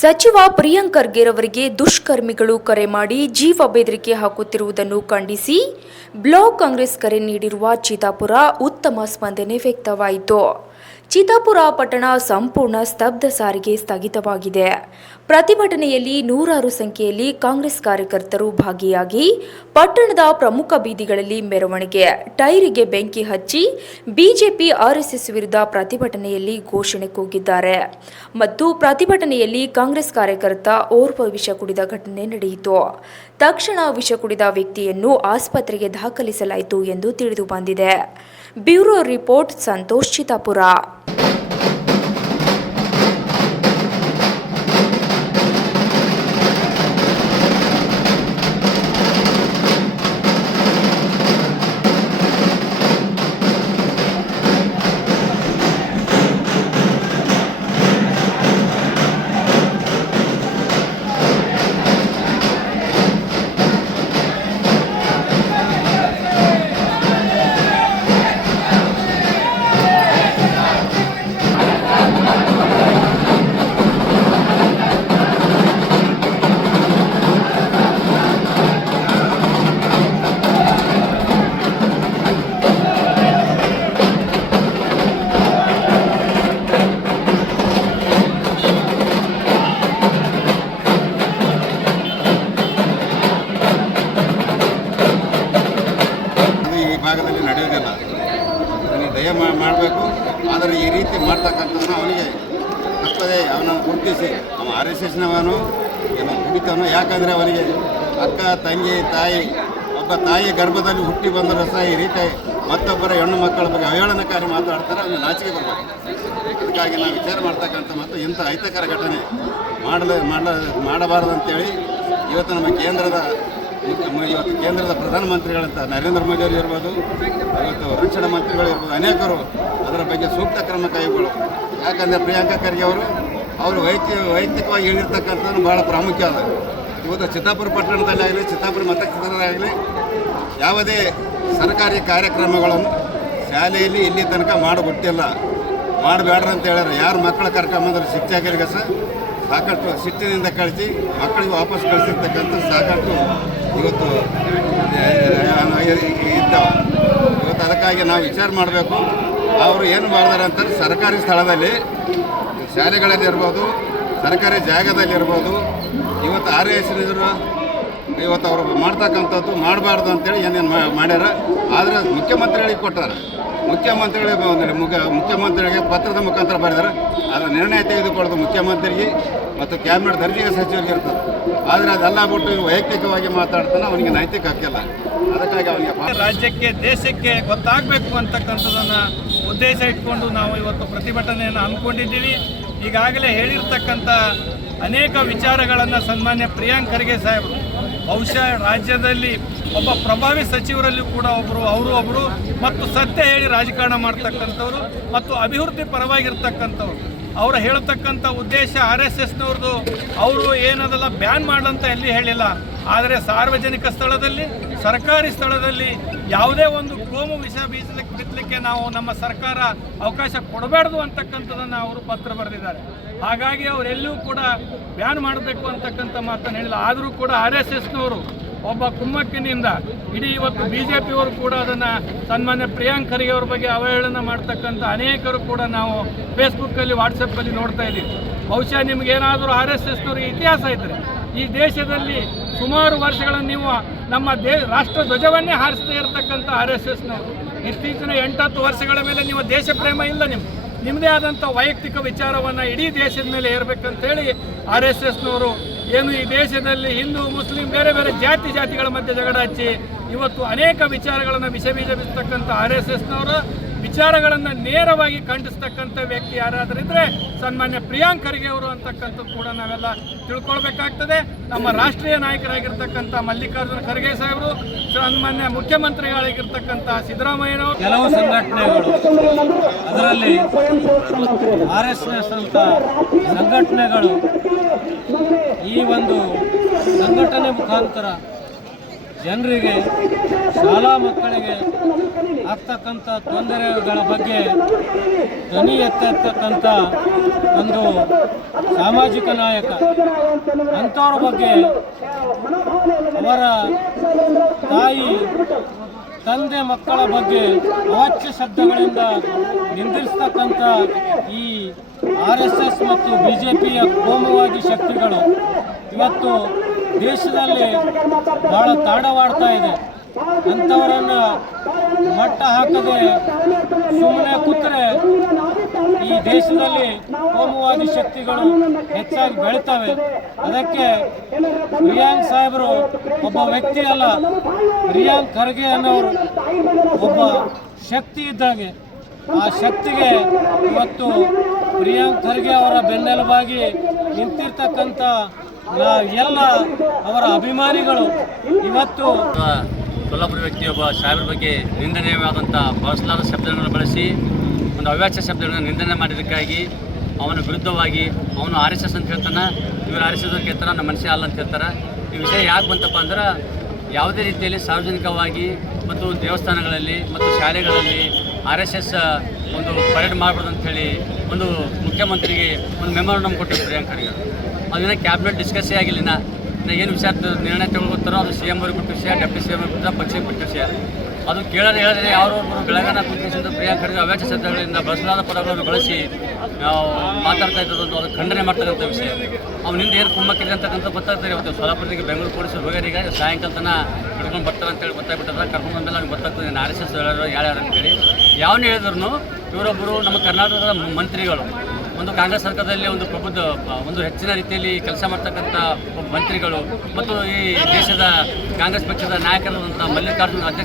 ಸಚಿವ ಪ್ರಿಯಾಂಕ್ ಖರ್ಗೆ ಅವರಿಗೆ ದುಷ್ಕರ್ಮಿಗಳು ಕರೆ ಮಾಡಿ ಜೀವ ಬೆದರಿಕೆ ಹಾಕುತ್ತಿರುವುದನ್ನು ಖಂಡಿಸಿ ಬ್ಲಾಕ್ ಕಾಂಗ್ರೆಸ್ ಕರೆ ನೀಡಿರುವ ಚಿತ್ತಾಪುರ ಉತ್ತಮ ಸ್ಪಂದನೆ ವ್ಯಕ್ತವಾಯಿತು. ಚಿತ್ತಾಪುರ ಪಟ್ಟಣ ಸಂಪೂರ್ಣ ಸ್ತಬ್ಧ ಸಾರಿಗೆ ಸ್ಥಗಿತವಾಗಿದೆ. ಪ್ರತಿಭಟನೆಯಲ್ಲಿ ನೂರಾರು ಸಂಖ್ಯೆಯಲ್ಲಿ ಕಾಂಗ್ರೆಸ್ ಕಾರ್ಯಕರ್ತರು ಭಾಗಿಯಾಗಿ ಪಟ್ಟಣದ ಪ್ರಮುಖ ಬೀದಿಗಳಲ್ಲಿ ಮೆರವಣಿಗೆ, ಟೈರಿಗೆ ಬೆಂಕಿ ಹಚ್ಚಿ ಬಿಜೆಪಿ ಆರ್ಎಸ್ಎಸ್ ವಿರುದ್ಧ ಪ್ರತಿಭಟನೆಯಲ್ಲಿ ಘೋಷಣೆ ಕೂಗಿದ್ದಾರೆ. ಮತ್ತು ಪ್ರತಿಭಟನೆಯಲ್ಲಿ ಕಾಂಗ್ರೆಸ್ ಕಾರ್ಯಕರ್ತ ಓರ್ವ ವಿಷ ಕುಡಿದ ಘಟನೆ ನಡೆಯಿತು. ತಕ್ಷಣ ವಿಷ ಕುಡಿದ ವ್ಯಕ್ತಿಯನ್ನು ಆಸ್ಪತ್ರೆಗೆ ದಾಖಲಿಸಲಾಯಿತು ಎಂದು ತಿಳಿದು ಬಂದಿದೆ. Bureau report Santosh, Chittapur. ಭಾಗದಲ್ಲಿ ನಡೆಯೋದಿಲ್ಲ. ಅದನ್ನು ದಯ ಮಾಡಬೇಕು. ಆದರೆ ಈ ರೀತಿ ಮಾಡ್ತಕ್ಕಂಥದ್ದನ್ನು ಅವನಿಗೆ ತಪ್ಪದೆ ಅವನನ್ನು ಗುರುತಿಸಿ ಅವ RSSನವನು ಏನೋ ಕುಡಿತವನು. ಯಾಕಂದರೆ ಅವನಿಗೆ ಅಕ್ಕ, ತಂಗಿ, ತಾಯಿ, ಒಬ್ಬ ತಾಯಿ ಗರ್ಭದಲ್ಲಿ ಹುಟ್ಟಿ ಬಂದರೂ ಸಹ ಈ ರೀತಿ ಮತ್ತೊಬ್ಬರ ಹೆಣ್ಣು ಮಕ್ಕಳ ಬಗ್ಗೆ ಅವಹೇಳನಕಾರಿ ಮಾತಾಡ್ತಾರೆ. ಅವನಿಗೆ ನಾಚಿಕೆ ಬರಬೇಕು. ಅದಕ್ಕಾಗಿ ನಾವು ವಿಚಾರ ಮಾಡ್ತಕ್ಕಂಥ ಮತ್ತು ಇಂಥ ಅಹಿತಕರ ಘಟನೆ ಮಾಡಬಾರದು ಅಂತೇಳಿ ಇವತ್ತು ನಮ್ಮ ಕೇಂದ್ರದ ಪ್ರಧಾನಮಂತ್ರಿಗಳಂತ ನರೇಂದ್ರ ಮೋದಿ ಅವರು ಇರ್ಬೋದು, ಇವತ್ತು ರಕ್ಷಣಾ ಮಂತ್ರಿಗಳು ಇರ್ಬೋದು, ಅನೇಕರು ಅದರ ಬಗ್ಗೆ ಸೂಕ್ತ ಕ್ರಮ ಕೈಗೊಳ್ಳಬೇಕು. ಯಾಕಂದರೆ ಪ್ರಿಯಾಂಕ ಖರ್ಗೆ ಅವರು ವೈಯಕ್ತಿಕವಾಗಿ ಹೇಳಿರ್ತಕ್ಕಂಥದ್ದು ಭಾಳ ಪ್ರಾಮುಖ್ಯ ಅದ. ಇವತ್ತು ಚಿತ್ತಾಪುರ ಪಟ್ಟಣದಲ್ಲಾಗಲಿ, ಚಿತ್ತಾಪುರ ಮತಕ್ಷೇತ್ರದಲ್ಲಾಗಲಿ ಯಾವುದೇ ಸರ್ಕಾರಿ ಕಾರ್ಯಕ್ರಮಗಳನ್ನು ಶಾಲೆಯಲ್ಲಿ ಇಲ್ಲಿ ತನಕ ಮಾಡಿಬಿಟ್ಟಿಲ್ಲ. ಮಾಡಬೇಡ್ರಿ ಅಂತ ಹೇಳ್ಯಾರ. ಯಾರು ಮಕ್ಕಳ ಕರ್ಕೊಂಬಂದ್ರೆ ಶಿಕ್ಷಕರಿಗೆ ಸಹ ಸಾಕಷ್ಟು ಶಿಸ್ತಿನಿಂದ ಕಳಿಸಿ ಮಕ್ಕಳಿಗೆ ವಾಪಸ್ ಕಳಿಸಿರ್ತಕ್ಕಂಥ ಸಾಕಷ್ಟು ಇವತ್ತು ಇದ್ದಾವೆ. ಇವತ್ತು ಅದಕ್ಕಾಗಿ ನಾವು ವಿಚಾರ ಮಾಡಬೇಕು. ಅವರು ಏನು ಮಾಡಿದಾರೆ ಅಂತಂದ್ರೆ ಸರ್ಕಾರಿ ಸ್ಥಳದಲ್ಲಿ, ಶಾಲೆಗಳಲ್ಲಿ ಇರ್ಬೋದು, ಸರ್ಕಾರಿ ಜಾಗದಲ್ಲಿರ್ಬೋದು, ಇವತ್ತು RSSನಿದ್ರು ಇವತ್ತು ಅವರು ಮಾಡ್ತಕ್ಕಂಥದ್ದು ಮಾಡಬಾರ್ದು ಅಂತೇಳಿ ಏನೇನು ಮಾಡ್ಯಾರ. ಆದರೆ ಮುಖ್ಯಮಂತ್ರಿಗಳಿಗೆ ಕೊಟ್ಟಾರೆ. ಮುಖ್ಯಮಂತ್ರಿಗಳಿಗೆ ಪತ್ರದ ಮುಖಾಂತರ ಬರೆದಾರೆ. ಅದರ ನಿರ್ಣಯ ತೆಗೆದುಕೊಳ್ಳೋದು ಮುಖ್ಯಮಂತ್ರಿಗೆ ಮತ್ತು ಕ್ಯಾಬಿನೆಟ್ ದರ್ಜೆಯ ಸಚಿವರಿಗೆ ಇರ್ತದೆ. ಆದರೆ ಅದೆಲ್ಲ ಬಿಟ್ಟು ವೈಯಕ್ತಿಕವಾಗಿ ಮಾತಾಡ್ತಾನೆ, ಅವನಿಗೆ ನೈತಿಕ ಹಕ್ಕಿಲ್ಲ. ಅದಕ್ಕಾಗಿ ಅವನಿಗೆ ರಾಜ್ಯಕ್ಕೆ, ದೇಶಕ್ಕೆ ಗೊತ್ತಾಗಬೇಕು ಅಂತಕ್ಕಂಥದ್ದನ್ನು ಉದ್ದೇಶ ಇಟ್ಕೊಂಡು ನಾವು ಇವತ್ತು ಪ್ರತಿಭಟನೆಯನ್ನು ಹಮ್ಮಿಕೊಂಡಿದ್ದೀವಿ. ಈಗಾಗಲೇ ಹೇಳಿರ್ತಕ್ಕಂಥ ಅನೇಕ ವಿಚಾರಗಳನ್ನು ಸನ್ಮಾನ್ಯ ಪ್ರಿಯಾಂಕ್ ಖರ್ಗೆ ಸಾಹೇಬರು ಬಹುಶಃ ರಾಜ್ಯದಲ್ಲಿ ಒಬ್ಬ ಪ್ರಭಾವಿ ಸಚಿವರಲ್ಲಿ ಕೂಡ ಒಬ್ಬರು ಮತ್ತು ಸತ್ಯ ಹೇಳಿ ರಾಜಕಾರಣ ಮಾಡ್ತಕ್ಕಂಥವ್ರು ಮತ್ತು ಅಭಿವೃದ್ಧಿ ಪರವಾಗಿರ್ತಕ್ಕಂಥವ್ರು. ಅವರು ಹೇಳ್ತಕ್ಕಂಥ ಉದ್ದೇಶ RSSನವ್ರದ್ದು ಅವರು ಏನದಲ್ಲ ಬ್ಯಾನ್ ಮಾಡಂತ ಎಲ್ಲಿ ಹೇಳಿಲ್ಲ. ಆದರೆ ಸಾರ್ವಜನಿಕ ಸ್ಥಳದಲ್ಲಿ, ಸರ್ಕಾರಿ ಸ್ಥಳದಲ್ಲಿ ಯಾವುದೇ ಒಂದು ಕೋಮು ವಿಷ ಬಿತ್ತಲಿಕ್ಕೆ ನಾವು ನಮ್ಮ ಸರ್ಕಾರ ಅವಕಾಶ ಕೊಡಬಾರ್ದು ಅಂತಕ್ಕಂಥದ್ದನ್ನು ಅವರು ಪತ್ರ ಬರೆದಿದ್ದಾರೆ. ಹಾಗಾಗಿ ಅವರೆಲ್ಲೂ ಕೂಡ ಬ್ಯಾನ್ ಮಾಡಬೇಕು ಅಂತಕ್ಕಂಥ ಮಾತನ್ನು ಹೇಳಿಲ್ಲ. ಆದರೂ ಕೂಡ RSSನವರು ಒಬ್ಬ ಕುಮ್ಮಕ್ಕಿನಿಂದ ಇಡೀ ಇವತ್ತು BJPಯವರು ಕೂಡ ಅದನ್ನು ಸನ್ಮಾನ್ಯ ಪ್ರಿಯಾಂಕ್ ಖರ್ಗೆ ಅವ್ರ ಬಗ್ಗೆ ಅವಹೇಳನ ಮಾಡ್ತಕ್ಕಂಥ ಅನೇಕರು ಕೂಡ ನಾವು ಫೇಸ್ಬುಕ್ಕಲ್ಲಿ, ವಾಟ್ಸಪ್ಪಲ್ಲಿ ನೋಡ್ತಾ ಇದ್ದೀವಿ. ಬಹುಶಃ ನಿಮಗೇನಾದರೂ RSSನವ್ರಿಗೆ ಇತಿಹಾಸ ಇದ್ದರೆ, ಈ ದೇಶದಲ್ಲಿ ಸುಮಾರು ವರ್ಷಗಳನ್ನು ನೀವು ನಮ್ಮ ರಾಷ್ಟ್ರ ಧ್ವಜವನ್ನೇ ಹಾರಿಸ್ತಾ ಇರತಕ್ಕಂಥ RSSನವರು ಇತ್ತೀಚಿನ 8-10 ವರ್ಷಗಳ ಮೇಲೆ ನೀವು ದೇಶ ಪ್ರೇಮ ಇಲ್ಲ. ನಿಮ್ಮದೇ ಆದಂಥ ವೈಯಕ್ತಿಕ ವಿಚಾರವನ್ನು ಇಡೀ ದೇಶದ ಮೇಲೆ ಏರಬೇಕಂತೇಳಿ RSSನವರು ಏನು ಈ ದೇಶದಲ್ಲಿ ಹಿಂದೂ, ಮುಸ್ಲಿಂ, ಬೇರೆ ಬೇರೆ ಜಾತಿಗಳ ಮಧ್ಯೆ ಜಗಳ ಹಚ್ಚಿ ಇವತ್ತು ಅನೇಕ ವಿಚಾರಗಳನ್ನು ವಿಷಬೀಜ ಬಿತ್ತಕ್ಕಂಥ RSSನವರು ವಿಚಾರಗಳನ್ನು ನೇರವಾಗಿ ಖಂಡಿಸ್ತಕ್ಕಂಥ ವ್ಯಕ್ತಿ ಯಾರಾದರಿದ್ದರೆ ಸನ್ಮಾನ್ಯ ಪ್ರಿಯಾಂಕ್ ಖರ್ಗೆ ಅವರು ಅಂತಕ್ಕಂಥದ್ದು ಕೂಡ ನಾವೆಲ್ಲ ತಿಳ್ಕೊಳ್ಬೇಕಾಗ್ತದೆ. ನಮ್ಮ ರಾಷ್ಟ್ರೀಯ ನಾಯಕರಾಗಿರ್ತಕ್ಕಂಥ ಮಲ್ಲಿಕಾರ್ಜುನ ಖರ್ಗೆ ಸಾಹೇಬರು, ಸನ್ಮಾನ್ಯ ಮುಖ್ಯಮಂತ್ರಿಗಳಾಗಿರ್ತಕ್ಕಂಥ ಸಿದ್ದರಾಮಯ್ಯನವರು, ಕೆಲವು ಸಂಘಟನೆಗಳು, ಅದರಲ್ಲಿ RSS ಅಂತ ಸಂಘಟನೆಗಳು ಈ ಒಂದು ಸಂಘಟನೆ ಮುಖಾಂತರ ಜನರಿಗೆ, ಶಾಲಾ ಮಕ್ಕಳಿಗೆ ಆಗ್ತಕ್ಕಂಥ ತೊಂದರೆಗಳ ಬಗ್ಗೆ ಧ್ವನಿ ಎತ್ತತಕ್ಕಂಥ ಒಂದು ಸಾಮಾಜಿಕ ನಾಯಕ. ಅಂಥವ್ರ ಬಗ್ಗೆ ಅವರ ತಾಯಿ, ತಂದೆ, ಮಕ್ಕಳ ಬಗ್ಗೆ ಅವಾಚ್ಯ ಶಬ್ದಗಳಿಂದ ನಿಂದಿಸ್ತಕ್ಕಂಥ ಈ RSS ಮತ್ತು BJPಯ ಕೋಮುವಾದಿ ಶಕ್ತಿಗಳು ಇವತ್ತು ದೇಶದಲ್ಲಿ ಭಾಳ ತಾಂಡವಾಡ್ತಾ ಇದೆ. ಅಂಥವರನ್ನು ಮಟ್ಟ ಹಾಕದೆ ಸುಮ್ಮನೆ ಕೂತರೆ ಈ ದೇಶದಲ್ಲಿ ಕೋಮುವಾದಿ ಶಕ್ತಿಗಳು ಹೆಚ್ಚಾಗಿ ಬೆಳಿತವೆ. ಅದಕ್ಕೆ ಪ್ರಿಯಾಂಕ್ ಸಾಹೇಬರು ಒಬ್ಬ ವ್ಯಕ್ತಿ ಅಲ್ಲ, ಪ್ರಿಯಾಂಕ್ ಖರ್ಗೆ ಅನ್ನೋರು ಒಬ್ಬ ಶಕ್ತಿ ಇದ್ದಾಗೆ. ಆ ಶಕ್ತಿಗೆ ಇವತ್ತು ಪ್ರಿಯಾಂಕ್ ಖರ್ಗೆ ಅವರ ಬೆನ್ನೆಲುಬಾಗಿ ನಿಂತಿರ್ತಕ್ಕಂಥ ಎಲ್ಲ ಅವರ ಅಭಿಮಾನಿಗಳು ಇವತ್ತು ಕೊಲ್ಲಾಪುರ ವ್ಯಕ್ತಿಯೊಬ್ಬ ಸಾಹೇಬರ ಬಗ್ಗೆ ನಿಂದನೀಯವಾದಂಥ ಬಳಸಲಾದ ಶಬ್ದಗಳನ್ನು ಬಳಸಿ ಒಂದು ಅವ್ಯಾಚ್ಯ ಶಬ್ದಗಳನ್ನು ನಿಂದನೆ ಮಾಡಿದ್ದಕ್ಕಾಗಿ ಅವನ ವಿರುದ್ಧವಾಗಿ ಅವನು RSS ಅಂತ ಹೇಳ್ತಾನೆ, ಇವರು RSS ಅಂತ ಹೇಳ್ತಾರೆ, ನಮ್ಮ ಮನುಷ್ಯ ಅಲ್ಲ ಅಂತ ಹೇಳ್ತಾರೆ. ಈ ವಿಷಯ ಯಾಕೆ ಬಂತಪ್ಪ ಅಂದ್ರೆ ಯಾವುದೇ ರೀತಿಯಲ್ಲಿ ಸಾರ್ವಜನಿಕವಾಗಿ ಮತ್ತು ದೇವಸ್ಥಾನಗಳಲ್ಲಿ ಮತ್ತು ಶಾಲೆಗಳಲ್ಲಿ RSS ಒಂದು ಪರೇಡ್ ಮಾಡಬಾರ್ದು ಅಂಥೇಳಿ ಒಂದು ಮುಖ್ಯಮಂತ್ರಿಗೆ ಒಂದು ಮೆಮೊರಂಡಮ್ ಕೊಟ್ಟಿದ್ರು ಪ್ರಿಯಾಂಕ್ ಖರ್ಗೆ. ಅದನ್ನ ಕ್ಯಾಬಿನೆಟ್ ಡಿಸ್ಕಸ್ಸೇ ಆಗಿಲ್ಲ. ಏನು ವಿಷಯ ನಿರ್ಣಯ ತಗೊಳ್ತಾರೋ ಅದು CM ಅವ್ರಿಗೆ ಬಿಟ್ಟ ವಿಷಯ, ಡೆಪ್ಟಿ CM ಅವ್ರಿಗೆ ಬಿಟ್ಟ, ಪಕ್ಷಕ್ಕೆ ಬಿಟ್ಟ ವಿಷಯ. ಅದು ಹೇಳಿದ್ರೆ ಯಾರೊಬ್ಬರು ಬೆಳಗಾನ ಕುಂತಿಸಿದ ಪ್ರಿಯಾಂಕ್ ಖರ್ಗೆ ಅವ್ಯಾಚ್ಯ ಶಬ್ದಗಳಿಂದ ಬಳಸಲಾದ ಪದಗಳನ್ನು ಬಳಸಿ ಮಾತಾಡ್ತಾ ಇದ್ದದ್ದು ಅದು ಖಂಡನೆ ಮಾಡ್ತಕ್ಕಂಥ ವಿಷಯ. ಅವನಿಂದ ಏನು ಕುಮ್ಮಕ್ಕಿದೆ ಅಂತಕ್ಕಂಥ ಗೊತ್ತಾಗ್ತದೆ. ಇವತ್ತು ಸೋಲಾಪುರಕ್ಕೆ ಬೆಂಗಳೂರು ಪೊಲೀಸರು ಹೋಗ್ಯಾರೀಗ ಸಾಯಂಕಾಲ ತನಕ ಕರ್ಕೊಂಡು ಬರ್ತಾರೆ ಅಂತೇಳಿ ಗೊತ್ತಾಗ್ಬಿಟ್ಟದ. ಕರ್ಕೊಂಡು ಬಂದಮೇಲೆ ಅವ್ನಿಗೆ ಗೊತ್ತಾಗ್ತದೆ RSS ಯಾರ್ಯಾರು ಅಂತೇಳಿ. ಯಾವನ್ನ ಹೇಳಿದ್ರು ಇವರೊಬ್ಬರು ನಮ್ಮ ಕರ್ನಾಟಕದ ಮಂತ್ರಿಗಳು, ಒಂದು ಕಾಂಗ್ರೆಸ್ ಸರ್ಕಾರದಲ್ಲಿ ಒಂದು ಪ್ರಬುದ್ಧ ಒಂದು ಹೆಚ್ಚಿನ ರೀತಿಯಲ್ಲಿ ಕೆಲಸ ಮಾಡ್ತಕ್ಕಂಥ ಮಂತ್ರಿಗಳು ಮತ್ತು ಈ ದೇಶದ ಕಾಂಗ್ರೆಸ್ ಪಕ್ಷದ ನಾಯಕರಾದಂಥ ಮಲ್ಲಿಕಾರ್ಜುನ